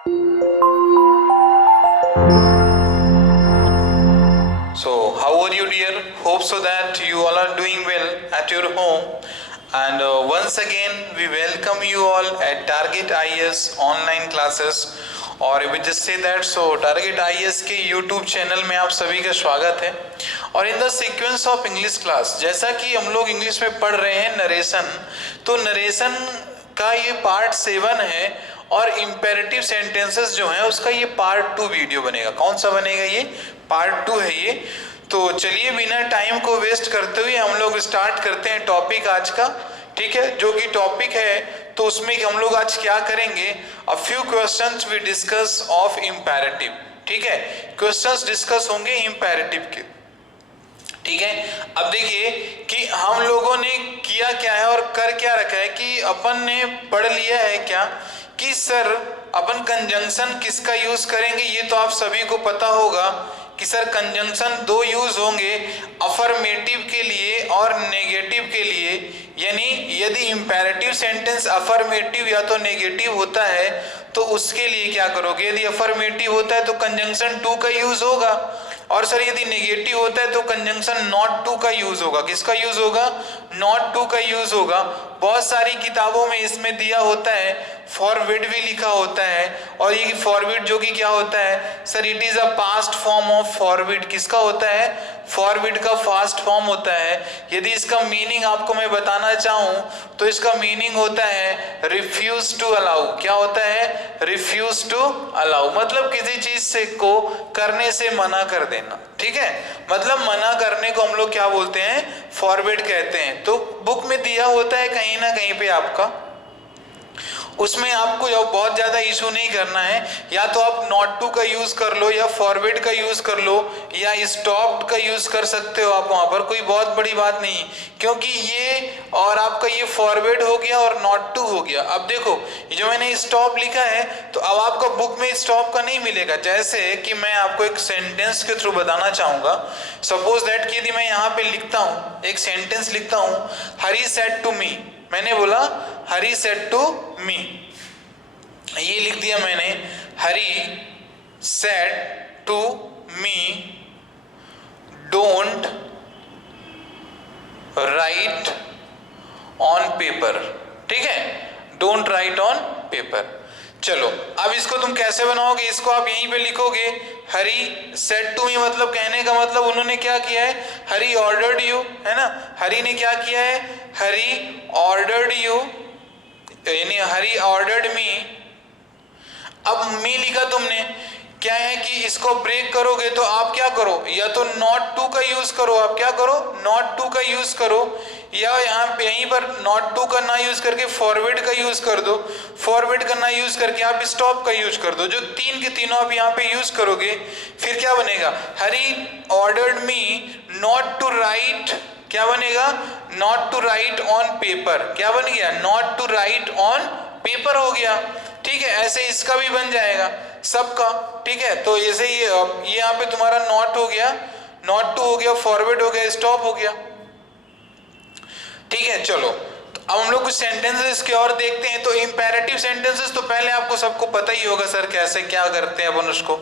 So, how are you, dear? Hope so that you all are doing well at your home. And once again, we welcome you all at Target IAS online classes. और we just say that so Target IAS के YouTube channel में आप सभी का स्वागत है। और in the sequence of English class, जैसा कि हम लोग इंग्लिश में पढ़ रहे हैं नरेशन, तो नरेशन का ये पार्ट 7 है और इम्पेरेटिव सेंटेंसेस जो हैं उसका ये पार्ट 2 वीडियो बनेगा। कौन सा बनेगा? ये पार्ट 2 है ये। तो चलिए बिना टाइम को वेस्ट करते हुए हम लोग स्टार्ट करते हैं टॉपिक आज का, ठीक है? जो कि टॉपिक है तो उसमें हम लोग आज क्या करेंगे, a few questions we discuss of imperative, ठीक है? क्वेश्चंस डिस्कस होंगे इम्पेरेटिव के, ठीक है? अब देखिए कि हम लोगों ने किया क्या है और कर क्या रखा है कि अपन ने पढ़ लिया है क्या कि सर अपन कंजंक्शन किसका यूज करेंगे। ये तो आप सभी को पता होगा कि सर कंजंक्शन 2 यूज होंगे, अफर्मेटिव के लिए और नेगेटिव के लिए। यानी यदि इंपेरेटिव सेंटेंस अफर्मेटिव या तो नेगेटिव होता है तो उसके लिए क्या करोगे, यदि अफर्मेटिव होता है तो कंजंक्शन 2 का यूज होगा, और सर यदि नेगेटिव होता है तो कंजंक्शन नॉट टू का यूज होगा। किसका यूज होगा? नॉट टू का यूज होगा। बहुत सारी किताबों में इसमें दिया होता है, फॉरवर्ड भी लिखा होता है, और ये फॉरवर्ड जो कि क्या होता है sir, it is a past form of forward. किसका होता है? फॉरवर्ड का फास्ट फॉर्म होता है। यदि इसका मीनिंग आपको मैं बताना चाहूं तो इसका मीनिंग होता है रिफ्यूज टू अलाउ। क्या होता है? रिफ्यूज टू अलाउ, मतलब किसी चीज से को करने से मना कर देना, ठीक है? मतलब मना करने को हम लोग क्या बोलते हैं? फॉरवर्ड कहते हैं। तो बुक में दिया होता है कहीं ना कहीं पे आपका, उसमें आपको बहुत ज्यादा इशू नहीं करना है। या तो आप नॉट टू का यूज कर लो या फॉरवर्ड का यूज कर लो या स्टॉप्ड का यूज कर सकते हो आप, वहां पर कोई बहुत बड़ी बात नहीं, क्योंकि ये और आपका ये फॉरवर्ड हो गया और नॉट टू हो गया। अब देखो जो मैंने स्टॉप लिखा है तो अब आपका बुक में स्टॉप का नहीं मिलेगा। जैसे कि मैं आपको एक सेंटेंस के थ्रू बताना चाहूंगा। सपोज दैट कि यदि मैं यहाँ पे लिखता हूं, एक सेंटेंस लिखता हूं, हरी सेड टू मी, मैंने बोला हरी सेड टू मी, ये लिख दिया मैंने, Harry said to me don't write on paper, ठीक है? Don't write on paper. चलो अब इसको तुम कैसे बनाओगे? इसको आप यहीं पे लिखोगे, हरी सेड टू मी, मतलब कहने का मतलब उन्होंने क्या किया है, हरी ऑर्डर्ड यू, है ना? हरी ने क्या किया है? हरी ऑर्डर्ड यू, यानी हरी ऑर्डर्ड मी। अब मी लिखा तुमने, क्या है कि इसको ब्रेक करोगे तो आप क्या करो, या तो नॉट टू का यूज करो, आप क्या करो? नॉट टू का यूज करो, या यहाँ पे यहीं पर नॉट टू का ना यूज करके फॉरवर्ड का यूज कर दो, फॉरवर्ड का ना यूज करके आप स्टॉप का यूज कर दो। जो तीन के तीनों आप यहाँ पे यूज करोगे, फिर क्या बनेगा? Harry ordered me not to write, क्या बनेगा? Not to write on paper. क्या बन गया? Not to write on paper हो गया, ठीक है? ऐसे इसका भी बन जाएगा सबका, ठीक है? तो ऐसे ये यहाँ पे तुम्हारा नॉट हो गया, नॉट टू हो गया, फॉरवर्ड हो गया, स्टॉप हो गया, ठीक है? चलो तो अब हम लोग कुछ सेंटेंसेस के और देखते हैं। तो इंपेरेटिव सेंटेंसेस तो पहले आपको सबको पता ही होगा सर कैसे क्या करते हैं अपन उसको,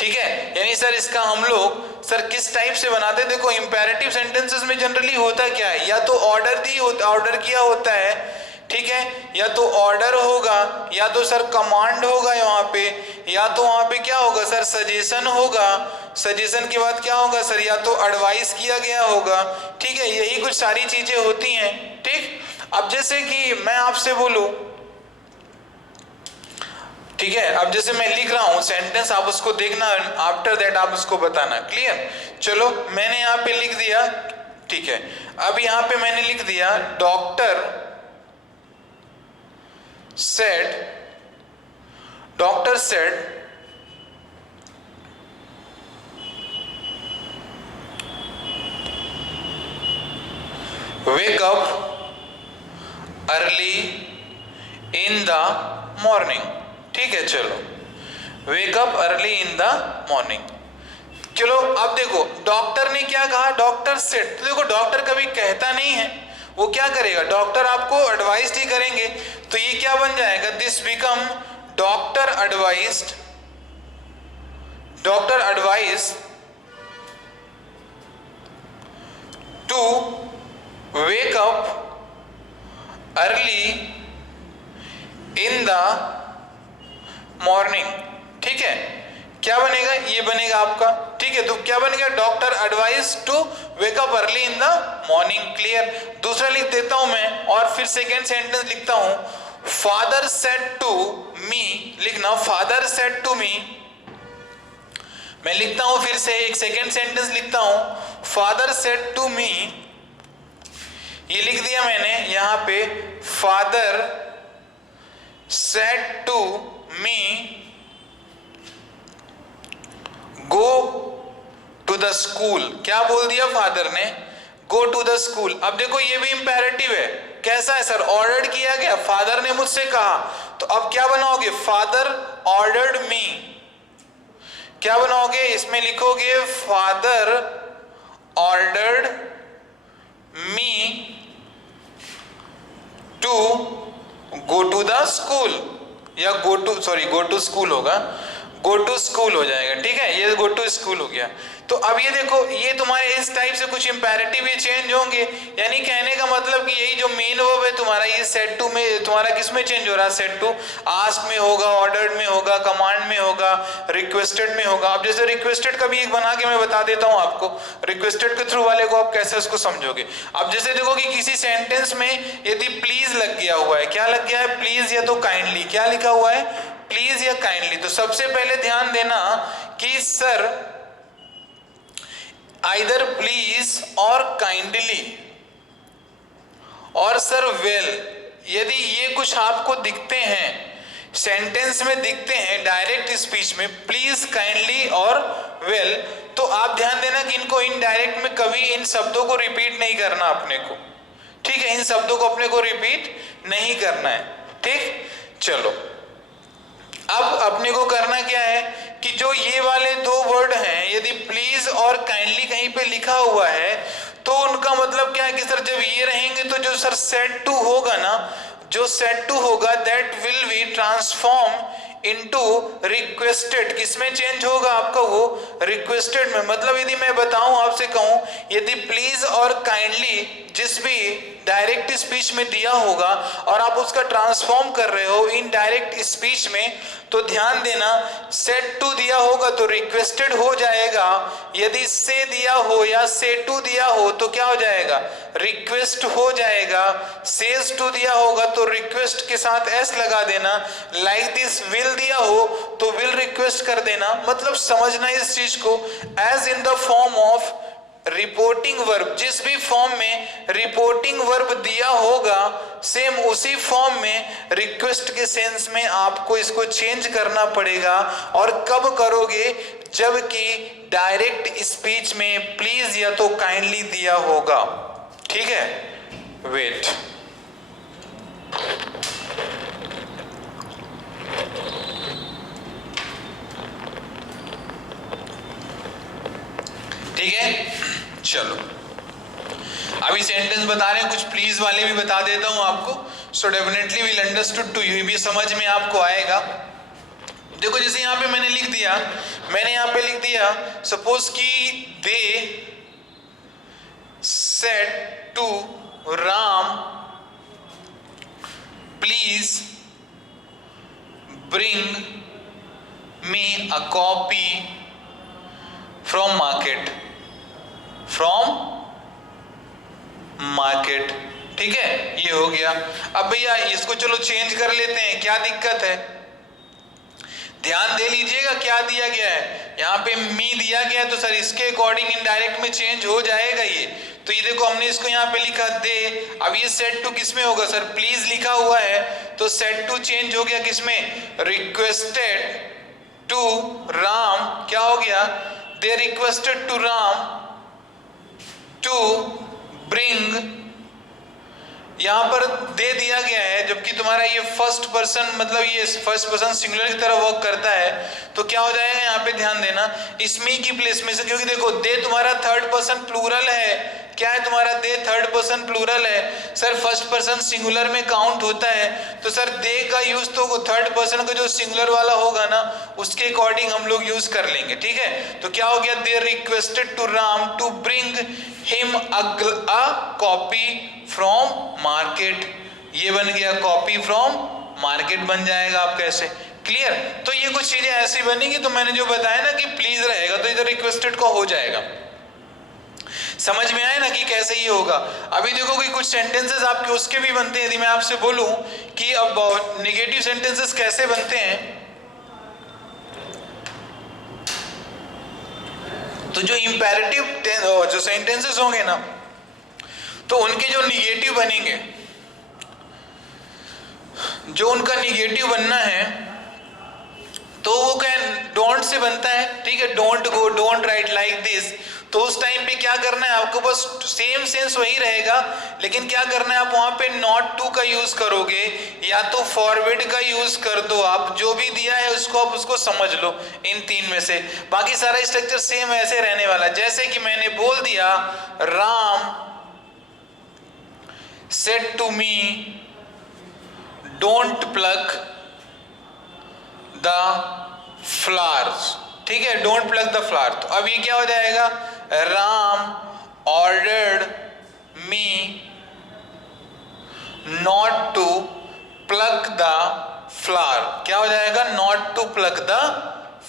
ठीक है? यानी सर इसका हम लोग सर किस टाइप से बनाते हैं। देखो इंपेरेटिव सेंटेंसेस में जनरली होता क्या है, या तो ऑर्डर किया होता है, ठीक है? या तो ऑर्डर होगा, या तो सर कमांड होगा वहां पे, या तो वहां पे क्या होगा सर? सजेशन होगा। सजेशन के बाद क्या होगा सर? या तो एडवाइस किया गया होगा, ठीक है? यही कुछ सारी चीजें होती हैं, ठीक? अब जैसे कि मैं आपसे बोलूं, ठीक है, अब जैसे मैं लिख रहा हूं सेंटेंस, आप उसको देखना, आफ्टर दैट आप उसको बताना, क्लियर? चलो मैंने यहाँ पे लिख दिया, ठीक है? अब यहाँ पे मैंने लिख दिया doctor said wake up early in the morning, ठीक है? चलो wake up early in the morning। चलो अब देखो डॉक्टर ने क्या कहा, डॉक्टर सेड। तो देखो डॉक्टर कभी कहता नहीं है, वो क्या करेगा? डॉक्टर आपको एडवाइस ही करेंगे। तो ये क्या बन जाएगा? This become doctor advised to wake up early in the morning। ठीक है, क्या बनेगा, ये बनेगा आपका। ठीक है, तो क्या बनेगा, doctor advise to wake up early in the morning. Clear. दूसरा लिख देता हूं मैं, और फिर सेकेंड सेंटेंस लिखता हूं, फादर सेड टू मी। लिखना, फादर सेड टू मी। मैं लिखता हूं फिर से, एक सेकेंड सेंटेंस लिखता हूं, फादर सेड टू मी। ये लिख दिया मैंने यहां पे, father said to me go to the school. क्या बोल दिया फादर ने, गो टू द स्कूल। अब देखो ये भी इंपेरेटिव है, कैसा है सर, ऑर्डर्ड किया गया, फादर ने मुझसे कहा, तो अब क्या बनाओगे, फादर ऑर्डर्ड मी। क्या बनाओगे, इसमें लिखोगे father ordered me to go to the school, या गो टू स्कूल होगा, गो टू स्कूल हो जाएगा। ठीक है, ये गो टू स्कूल हो गया। तो अब ये देखो, ये तुम्हारे इस टाइप से कुछ इंपेरेटिव ये चेंज होंगे, यानी कहने का मतलब कि यही जो मेन वर्ब है तुम्हारा, ये सेड टू में तुम्हारा किस में चेंज हो रहा है, सेड टू आस्क में होगा, ऑर्डर्ड में होगा, कमांड में होगा, रिक्वेस्टेड में होगा। अब जैसे रिक्वेस्टेड का भी एक बना के मैं बता देता हूं आपको, रिक्वेस्टेड के थ्रू वाले को आप कैसे उसको समझोगे। अब जैसे देखो कि किसी सेंटेंस में यदि प्लीज लग गया हुआ है, क्या लग गया है, प्लीज या तो काइंडली, क्या लिखा हुआ है, प्लीज या काइंडली, तो सबसे पहले ध्यान देना कि सर आइदर प्लीज और काइंडली और सर वेल, यदि ये कुछ आपको दिखते हैं, सेंटेंस में दिखते हैं डायरेक्ट स्पीच में, प्लीज, काइंडली और वेल, तो आप ध्यान देना कि इनको इनडायरेक्ट में कभी इन शब्दों को रिपीट नहीं करना अपने को। ठीक है, इन शब्दों को अपने को रिपीट नहीं करना है। ठीक, चलो अब अपने को करना क्या है कि जो ये वाले दो वर्ड हैं, यदि प्लीज और काइंडली कहीं पे लिखा हुआ है, तो उनका मतलब क्या है कि सर जब ये रहेंगे तो जो सर सेड टू होगा ना, जो सेड टू होगा that will be transform into requested. किसमें चेंज होगा आपका, वो रिक्वेस्टेड में। मतलब यदि मैं बताऊं, आपसे कहूं, यदि प्लीज और काइंडली जिस भी डायरेक्ट स्पीच में दिया होगा और आप उसका ट्रांसफॉर्म कर रहे हो इन डायरेक्ट स्पीच में, तो ध्यान देना सेड टू दिया होगा तो रिक्वेस्टेड हो जाएगा, यदि से दिया हो या से टू दिया हो तो क्या हो जाएगा, रिक्वेस्ट हो जाएगा। सेज टू दिया होगा तो रिक्वेस्ट के साथ एस लगा देना, लाइक दिस विल दिया हो तो विल रिक्वेस्ट कर देना। मतलब समझना इस चीज को, as in the form of reporting verb, जिस भी फॉर्म में रिपोर्टिंग वर्ब दिया होगा सेम उसी फॉर्म में रिक्वेस्ट के सेंस में आपको इसको चेंज करना पड़ेगा। और कब करोगे, जबकि डायरेक्ट स्पीच में प्लीज या तो काइंडली दिया होगा। ठीक है, वेट, ठीक है। चलो अभी सेंटेंस बता रहे हैं, कुछ प्लीज वाले भी बता देता हूं आपको, so definitely will understood to you, भी समझ में आपको आएगा। देखो जैसे यहां पे मैंने लिख दिया, सपोज कि they said to Ram please bring me a copy from market. ठीक है, ये हो गया। अब भैया इसको चलो चेंज कर लेते हैं, क्या दिक्कत है, ध्यान दे लीजिएगा क्या दिया गया है, यहाँ पे मी दिया गया है तो सर इसके अकॉर्डिंग इनडायरेक्ट में चेंज हो जाएगा ये। तो ये देखो हमने इसको यहाँ पे लिखा दे, अब ये सेड टू किसमें होगा, सर प्लीज लिखा हुआ है तो सेड टू चेंज हो गया किसमें, रिक्वेस्टेड टू राम, क्या हो गया, they requested to Ram to bring, यहां पर दे दिया गया है जबकि तुम्हारा ये फर्स्ट पर्सन, मतलब ये फर्स्ट पर्सन सिंगुलर की तरह वर्क करता है, तो क्या हो जाएगा यहाँ पे ध्यान देना, इस मी की प्लेस में से, क्योंकि देखो दे तुम्हारा थर्ड पर्सन प्लूरल है, क्या है तुम्हारा दे थर्ड पर्सन प्लूरल है सर, फर्स्ट पर्सन सिंगुलर में काउंट होता है, तो सर दे का यूज तो थर्ड पर्सन का जो सिंगुलर वाला होगा ना उसके अकॉर्डिंग हम लोग यूज कर लेंगे, ठीक है। तो क्या हो गया, they requested to Ram to bring him a copy from market, ये बन गया कॉपी फ्रॉम मार्केट बन जाएगा आपका ऐसे, क्लियर। तो ये कुछ चीजें ऐसी बनेगी, तो मैंने जो बताया ना कि प्लीज रहेगा तो इधर रिक्वेस्टेड का हो जाएगा, समझ में आया ना कि कैसे ये होगा। अभी देखो कि कुछ सेंटेंसेस आपके उसके भी बनते हैं, यदि मैं आपसे बोलूं कि अब नेगेटिव सेंटेंसेस कैसे बनते हैं, तो जो इंपेरेटिव जो सेंटेंसेस होंगे ना तो उनके जो निगेटिव बनेंगे, जो उनका निगेटिव बनना है तो वो क्या डोंट से बनता है, ठीक है, don't go, don't write like this, तो उस टाइम पे क्या करना है आपको, बस सेम सेंस वही रहेगा, लेकिन क्या करना है आप वहां पे नॉट टू का यूज करोगे या तो फॉरवर्ड का यूज कर दो, आप जो भी दिया है उसको आप उसको समझ लो इन तीन में से, बाकी सारा स्ट्रक्चर सेम ऐसे रहने वाला। जैसे कि मैंने बोल दिया Ram said to me don't pluck the flowers, ठीक है, डोंट प्लक द फ्लावर, तो अब ये क्या हो जाएगा, Ram ordered me not to pluck the flower, क्या हो जाएगा, not to pluck the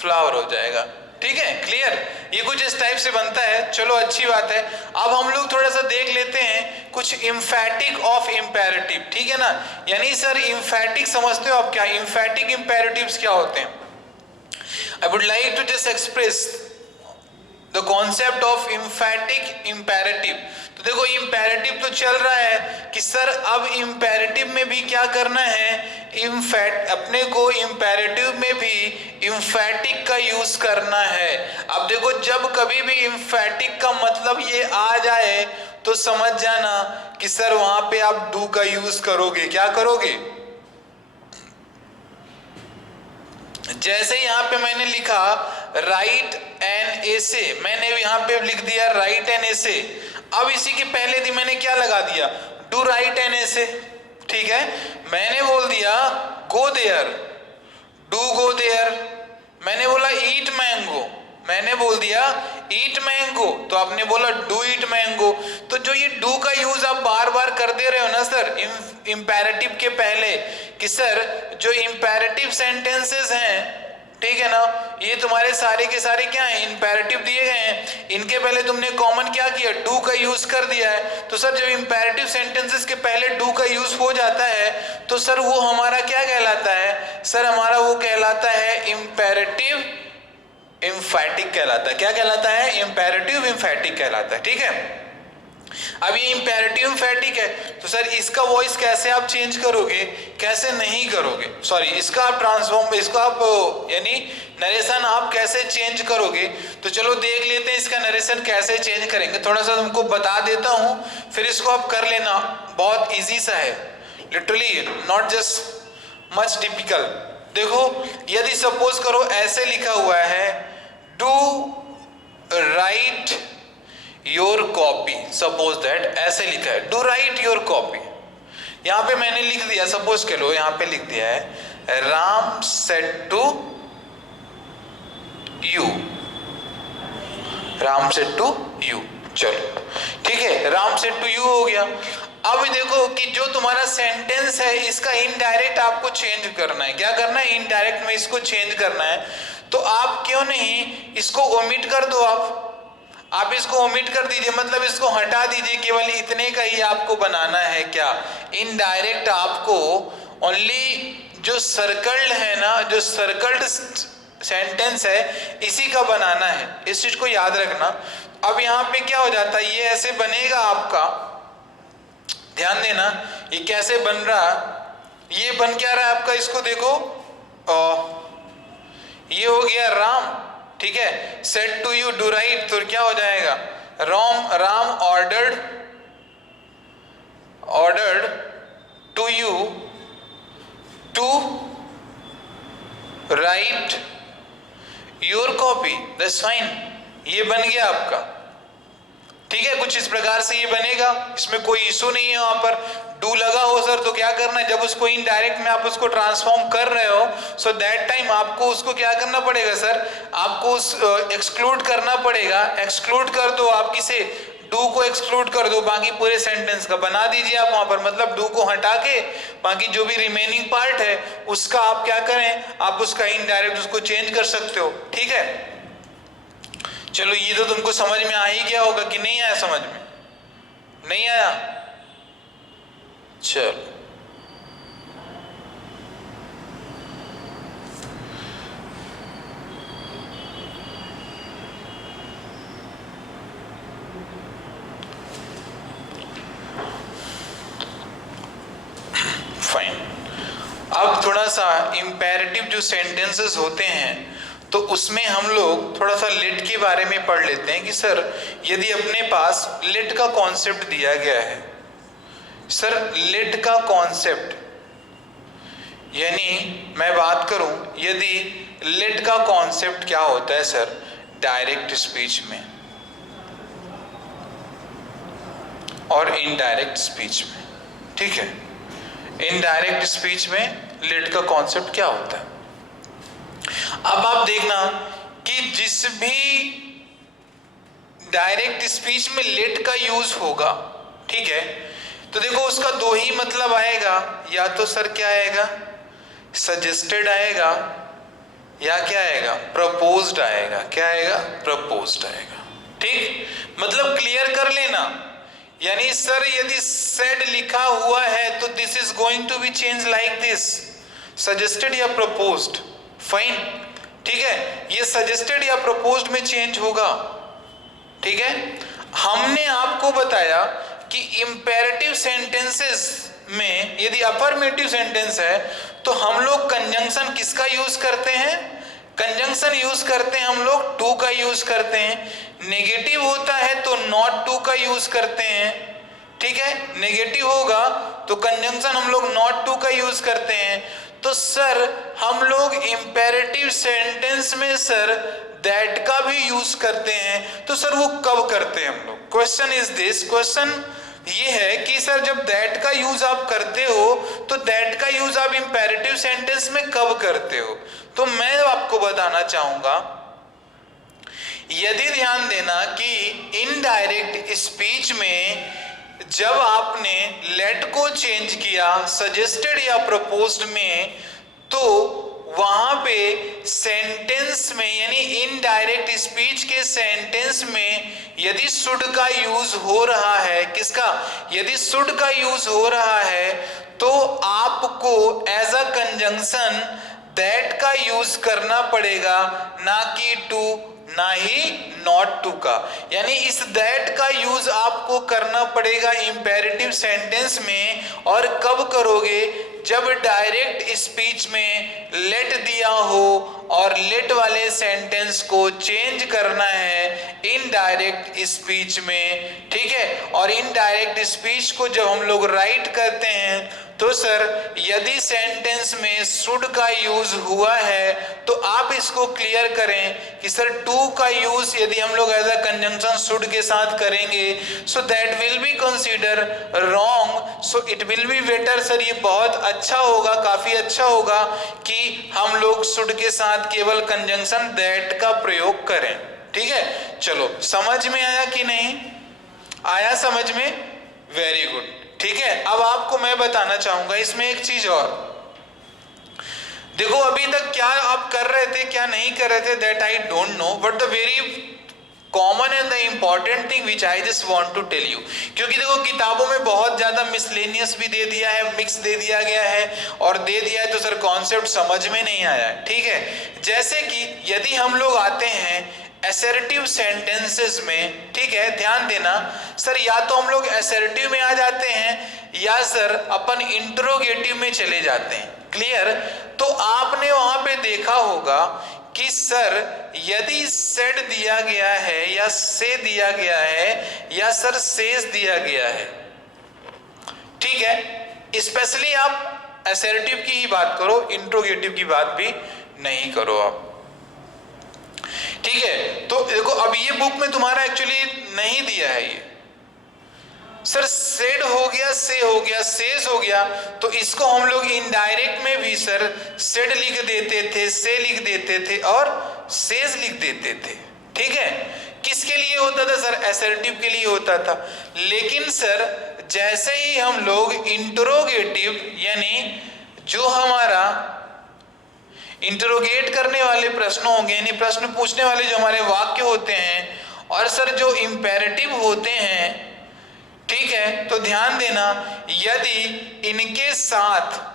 flower हो जाएगा, ठीक है, क्लियर। ये कुछ इस टाइप से बनता है, चलो अच्छी बात है। अब हम लोग थोड़ा सा देख लेते हैं कुछ इम्फैटिक ऑफ इम्पेरेटिव, ठीक है ना, यानी सर इम्फैटिक समझते हो आप क्या, इम्फैटिक इम्पेरेटिव्स क्या होते हैं। I would like to just express the concept of emphatic imperative। तो देखो imperative तो चल रहा है कि सर अब imperative में भी क्या करना है, अपने को imperative में भी emphatic का यूज करना है। अब देखो जब कभी भी emphatic का मतलब ये आ जाए तो समझ जाना कि सर वहां पे आप do का यूज करोगे, क्या करोगे, जैसे यहां पे मैंने लिखा राइट एन एसे, मैंने यहां पे लिख दिया राइट एन एसे, अब इसी के पहले भी मैंने क्या लगा दिया, डू राइट एन एसे, ठीक है, मैंने बोल दिया go there, do go there, मैंने बोला ईट मैंगो, मैंने बोल दिया ईट मैंगो, तो आपने बोला डू ईट मैंगो, तो जो ये डू का यूज आप बार बार कर दे रहे हो ना सर इंपेरेटिव के पहले, कि सर जो इंपेरेटिव सेंटेंसेस हैं, ठीक है ना, ये तुम्हारे सारे के सारे क्या हैं, इंपेरेटिव दिए गए हैं, इनके पहले तुमने कॉमन क्या किया, डू का यूज कर दिया है, तो सर जब इंपेरेटिव सेंटेंसेस के पहले डू का यूज हो जाता है तो सर वो हमारा क्या कहलाता है, सर हमारा वो कहलाता है इंपेरेटिव इम्फैटिक कहलाता है, क्या कहलाता है, इंपेरेटिव इम्फैटिक कहलाता है, ठीक है। अब ये इंपेरेटिव इम्फैटिक है, तो सर इसका वॉइस कैसे आप चेंज करोगे, कैसे नहीं करोगे, सॉरी इसका आप ट्रांसफॉर्म, इसका आप यानी नरेशन आप कैसे चेंज करोगे, तो चलो देख लेते हैं इसका नरेशन कैसे चेंज करेंगे, थोड़ा सा तुमको बता देता हूं, फिर इसको आप कर लेना, बहुत इजी सा है, literally not just much typical. देखो यदि सपोज करो ऐसे लिखा हुआ है do right your copy, suppose that ऐसे लिखा है डू राइट योर कॉपी, यहां पे मैंने लिख दिया, सपोज के लो यहां पे लिख दिया है Ram said to you, Ram said to you, चलो ठीक है, राम सेड टू यू हो गया। अब देखो कि जो तुम्हारा सेंटेंस है इसका इनडायरेक्ट आपको चेंज करना है, क्या करना है, इनडायरेक्ट में इसको चेंज करना है, तो आप क्यों नहीं इसको ओमिट कर दो, आप इसको ओमिट कर दीजिए, मतलब इसको हटा दीजिए, केवल इतने का ही आपको बनाना है, क्या इनडायरेक्ट आपको ओनली जो सर्कल्ड है ना, जो सर्कल्ड सेंटेंस है इसी का बनाना है, इस चीज को याद रखना। अब यहाँ पे क्या हो जाता है, ये ऐसे बनेगा आपका, ध्यान देना ये कैसे बन रहा, ये बन क्या रहा है आपका, इसको देखो ये हो गया राम, ठीक है, said to you do write, तो क्या हो जाएगा Ram ordered to you to write your copy, that's fine, ये बन गया आपका, ठीक है, कुछ इस प्रकार से ये बनेगा, इसमें कोई इशू नहीं है। वहां पर डू लगा हो सर तो क्या करना है, जब उसको इनडायरेक्ट में आप उसको ट्रांसफॉर्म कर रहे हो सो दैट टाइम आपको उसको क्या करना पड़ेगा सर, आपको उस एक्सक्लूड करना पड़ेगा। एक्सक्लूड कर दो, आप किसे, डू को एक्सक्लूड कर दो, बाकी पूरे सेंटेंस का बना दीजिए आप वहां पर, मतलब डू को हटा के बाकी जो भी रिमेनिंग पार्ट है उसका आप क्या करें, आप उसका इनडायरेक्ट उसको चेंज कर सकते हो। ठीक है, चलो ये तो तुमको समझ में आ ही गया होगा कि नहीं आया, समझ में नहीं आया? चलो फाइन। अब थोड़ा सा इंपेरेटिव जो सेंटेंसेस होते हैं तो उसमें हम लोग थोड़ा सा लेट के बारे में पढ़ लेते हैं कि सर यदि अपने पास लेट का कॉन्सेप्ट दिया गया है, सर लेट का कॉन्सेप्ट, यानी मैं बात करूं यदि लेट का कॉन्सेप्ट क्या होता है सर डायरेक्ट स्पीच में और इनडायरेक्ट स्पीच में। ठीक है, इनडायरेक्ट स्पीच में लेट का कॉन्सेप्ट क्या होता है। अब आप देखना कि जिस भी डायरेक्ट स्पीच में लेट का यूज होगा, ठीक है, तो देखो उसका दो ही मतलब आएगा, या तो सर क्या आएगा, सजेस्टेड आएगा, या क्या आएगा, प्रपोज्ड आएगा। क्या आएगा, प्रपोज्ड आएगा। ठीक, मतलब क्लियर कर लेना, यानी सर यदि सेड लिखा हुआ है तो this is going to be change like this, suggested या प्रपोज्ड। फाइन, ठीक है, ये सजेस्टेड या प्रपोज्ड में चेंज होगा। ठीक है, हमने आपको बताया कि इंपेरेटिव सेंटेंसेस में यदि अफर्मेटिव सेंटेंस है तो हम लोग कंजंक्शन किसका यूज करते हैं, कंजंक्शन यूज करते हैं हम लोग टू का यूज करते हैं। नेगेटिव होता है तो नॉट टू का यूज करते हैं। ठीक है, नेगेटिव होगा तो कंजंक्शन हम लोग नॉट टू का यूज करते हैं। तो सर हम लोग इंपेरेटिव सेंटेंस में सर दैट का भी यूज करते हैं, तो सर वो कब करते हैं हम लोग, क्वेश्चन इज दिस, क्वेश्चन ये है कि सर जब दैट का यूज आप करते हो तो दैट का यूज आप इंपेरेटिव सेंटेंस में कब करते हो। तो मैं आपको बताना चाहूंगा, यदि ध्यान देना कि इनडायरेक्ट स्पीच में जब आपने लेट को चेंज किया सजेस्टेड या प्रपोज्ड में, तो वहां पे सेंटेंस में यानी इनडायरेक्ट स्पीच के सेंटेंस में यदि शुड का यूज हो रहा है, किसका, यदि शुड का यूज हो रहा है तो आपको एज अ कंजंक्शन दैट का यूज करना पड़ेगा, ना कि टू ना ही नॉट टू का। यानी इस दैट का यूज आपको करना पड़ेगा इंपेरेटिव सेंटेंस में, और कब करोगे, जब डायरेक्ट स्पीच में लेट दिया हो और लेट वाले सेंटेंस को चेंज करना है इनडायरेक्ट स्पीच में। ठीक है, और इनडायरेक्ट स्पीच को जब हम लोग राइट करते हैं तो सर यदि सेंटेंस में शुड का यूज हुआ है तो आप इसको क्लियर करें कि सर टू का यूज यदि हम लोग एज अ कंजंक्शन शुड के साथ करेंगे so that will be consider wrong, so it will be better, sir ये बहुत अच्छा होगा, काफी अच्छा होगा कि हम लोग शुड के साथ केवल कंजंक्शन दैट का प्रयोग करें। ठीक है, चलो समझ में आया कि नहीं आया, समझ में, वेरी गुड। ठीक है, अब आपको मैं बताना चाहूंगा इसमें एक चीज और, देखो अभी तक क्या आप कर रहे थे क्या नहीं कर रहे थे that I don't know, but the very common and the important thing which I just want to tell you, क्योंकि देखो किताबों में बहुत ज्यादा मिसलेनियस भी दे दिया है, मिक्स दे दिया गया है, और दे दिया है तो सर कॉन्सेप्ट समझ में नहीं आया है। ठीक है, जैसे कि यदि हम लोग आते हैं असर्टिव सेंटेंसेस में, ठीक है ध्यान देना सर, या तो हम लोग असर्टिव में आ जाते हैं या सर अपन इंट्रोगेटिव में चले जाते हैं। क्लियर, तो आपने वहां पे देखा होगा कि सर यदि सेड दिया गया है या से दिया गया है या सर सेज दिया गया है, ठीक है, स्पेशली आप असर्टिव की ही बात करो, इंट्रोगेटिव की बात भी नहीं करो आप। ठीक है। तो देखो अब ये बुक में तुम्हारा एक्चुअली नहीं दिया है ये सर, सेड हो गया, से हो गया, सेज हो गया, तो इसको हम लोग इनडायरेक्ट में भी सर सेड लिख देते थे, से लिख देते थे और सेज लिख देते थे। ठीक है, किसके लिए होता था सर? असर्टिव के लिए होता था। लेकिन सर जैसे ही हम लोग इंटरोगेटिव यानी जो हमारा इंटरोगेट करने वाले प्रश्न होंगे, यानी प्रश्न पूछने वाले जो हमारे वाक्य होते हैं, और सर जो इंपेरेटिव होते हैं, ठीक है, तो ध्यान देना, यदि इनके साथ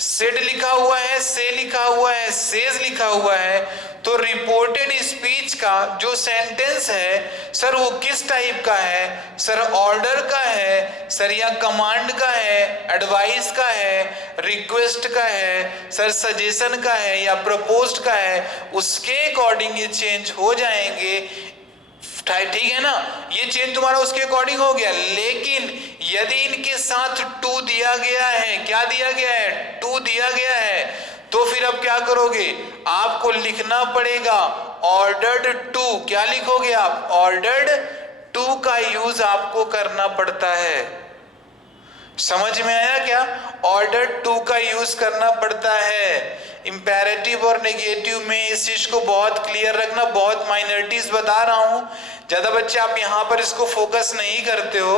सेड लिखा हुआ है, से लिखा हुआ है, सेज लिखा हुआ है, तो रिपोर्टेड स्पीच का जो सेंटेंस है सर वो किस टाइप का है? सर ऑर्डर का है सर, या कमांड का है, एडवाइस का है, रिक्वेस्ट का है सर, सजेशन का है या प्रपोज्ड का है, उसके अकॉर्डिंग ये चेंज हो जाएंगे। ठीक है ना, ये चेंज तुम्हारा उसके अकॉर्डिंग हो गया। लेकिन यदि इनके साथ टू दिया गया है, क्या दिया गया है? टू दिया गया है, तो फिर अब क्या करोगे? आपको लिखना पड़ेगा ऑर्डर्ड टू। क्या लिखोगे आप? ऑर्डर्ड टू का यूज आपको करना पड़ता है। समझ में आया क्या? ऑर्डर्ड टू का यूज करना पड़ता है। इंपेरेटिव और नेगेटिव में इस चीज को बहुत क्लियर रखना, बहुत माइनॉरिटीज बता रहा हूं, ज्यादा बच्चे आप यहां पर इसको फोकस नहीं करते हो,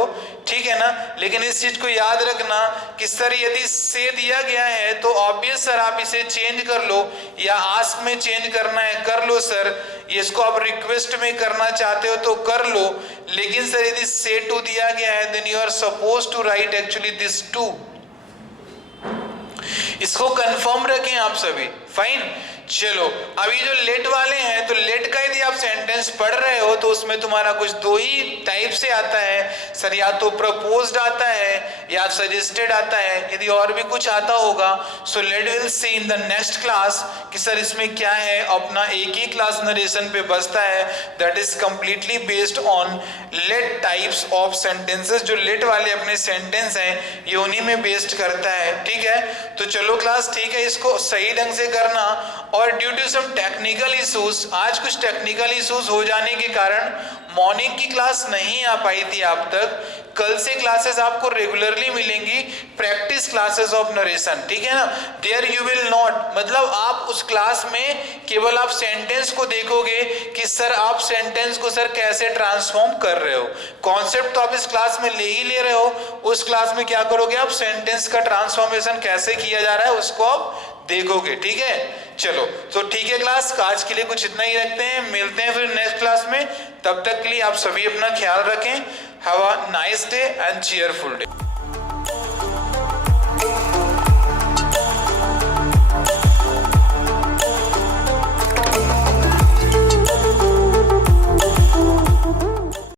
ठीक है ना। लेकिन इस चीज को याद रखना कि सर यदि से दिया गया है तो ऑब्वियस सर आप इसे चेंज कर लो, या आस्क में चेंज करना है कर लो सर, इसको आप रिक्वेस्ट में करना चाहते हो तो कर लो। लेकिन सर यदि से टू दिया गया है then you are suppose to write actually this too. इसको कंफर्म रखें आप सभी। फाइन, चलो अभी जो लेट वाले हैं, तो लेट का यदि आप सेंटेंस पढ़ रहे हो तो उसमें तुम्हारा कुछ दो ही टाइप से आता है सर, या तो प्रपोज्ड आता है या सजेस्टेड आता है। यदि और भी कुछ आता होगा so let will see in the next class कि सर इसमें क्या है। अपना एक ही क्लास नरेशन पे बसता है, that is completely based on let types of sentences. जो लेट वाले अपने सेंटेंस हैं ये उन्हीं में बेस्ड करता है। ठीक है, तो चलो क्लास ठीक है, इसको सही ढंग से करना। और due to some technical issues, आज कुछ टेक्निकल इश्यूज हो जाने के कारण मॉर्निंग की क्लास नहीं आ पाई थी आप तक। कल से क्लासेस आपको रेगुलरली मिलेंगी, प्रैक्टिस क्लासेस ऑफ नरेशन, ठीक है ना। देयर यू विल नॉट, मतलब आप उस क्लास में केवल आप सेंटेंस को देखोगे कि सर आप सेंटेंस को सर कैसे ट्रांसफॉर्म कर रहे हो। कॉन्सेप्ट तो आप इस क्लास में ले ही ले रहे हो, उस क्लास में क्या करोगे आप? सेंटेंस का ट्रांसफॉर्मेशन कैसे किया जा रहा है उसको आप देखोगे। ठीक है, चलो तो ठीक है क्लास, आज के लिए कुछ इतना ही रखते हैं, मिलते हैं फिर नेक्स्ट क्लास में। तब तक के लिए आप सभी अपना ख्याल रखें। Have a nice day and cheerful day.